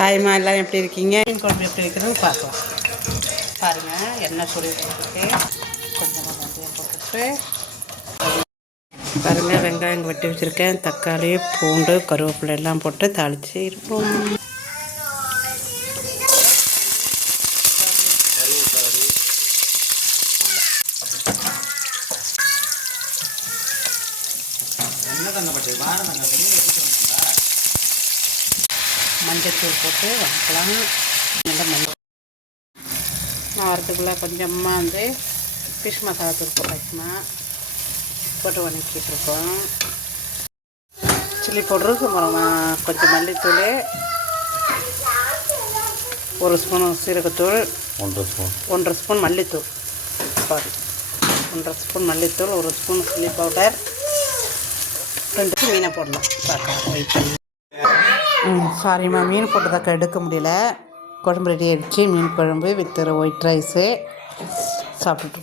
ஹாய்மா, எல்லாம் எப்படி இருக்கீங்க? மீன் குழம்பு எப்படி வைக்கிறதுன்னு பார்க்கலாம். பாருங்கள், எண்ணெய் சுடி போட்டுட்டு கொஞ்சமாக வெந்தயம் போட்டுட்டு பாருங்கள், வெங்காயம் வெட்டி வச்சுருக்கேன். தக்காளி, பூண்டு, கருவேப்பிலை எல்லாம் போட்டு தாளித்து இருப்போம். மஞ்சத்தூள் போட்டு வதக்கலாம். நல்லா மஞ்சள் வரதுக்குள்ளே கொஞ்சமாக ஃபிஷ் மசாலா தூள் போட்டாச்சுன்னா போட்டு வதக்கிட்டுருக்கோம். சில்லி பவுட்ரு, கொஞ்சம் மல்லித்தூள், 1 ஸ்பூன் சீரகத்தூள், 1.5 ஸ்பூன் மல்லித்தூள், 1.5 ஸ்பூன் மல்லித்தூள், 1 ஸ்பூன் சில்லி பவுடர், 2 மீனை போடலாம். பார்க்கலாம், வெயிட் பண்ணி. சாரிம்மா, மீன் போட்டதாக்கா எடுக்க முடியல. குழம்பு ரெடி ஆகிடுச்சு. மீன் குழம்பு வித் ஒயிட் ரைஸு சாப்பிட்டுட்டு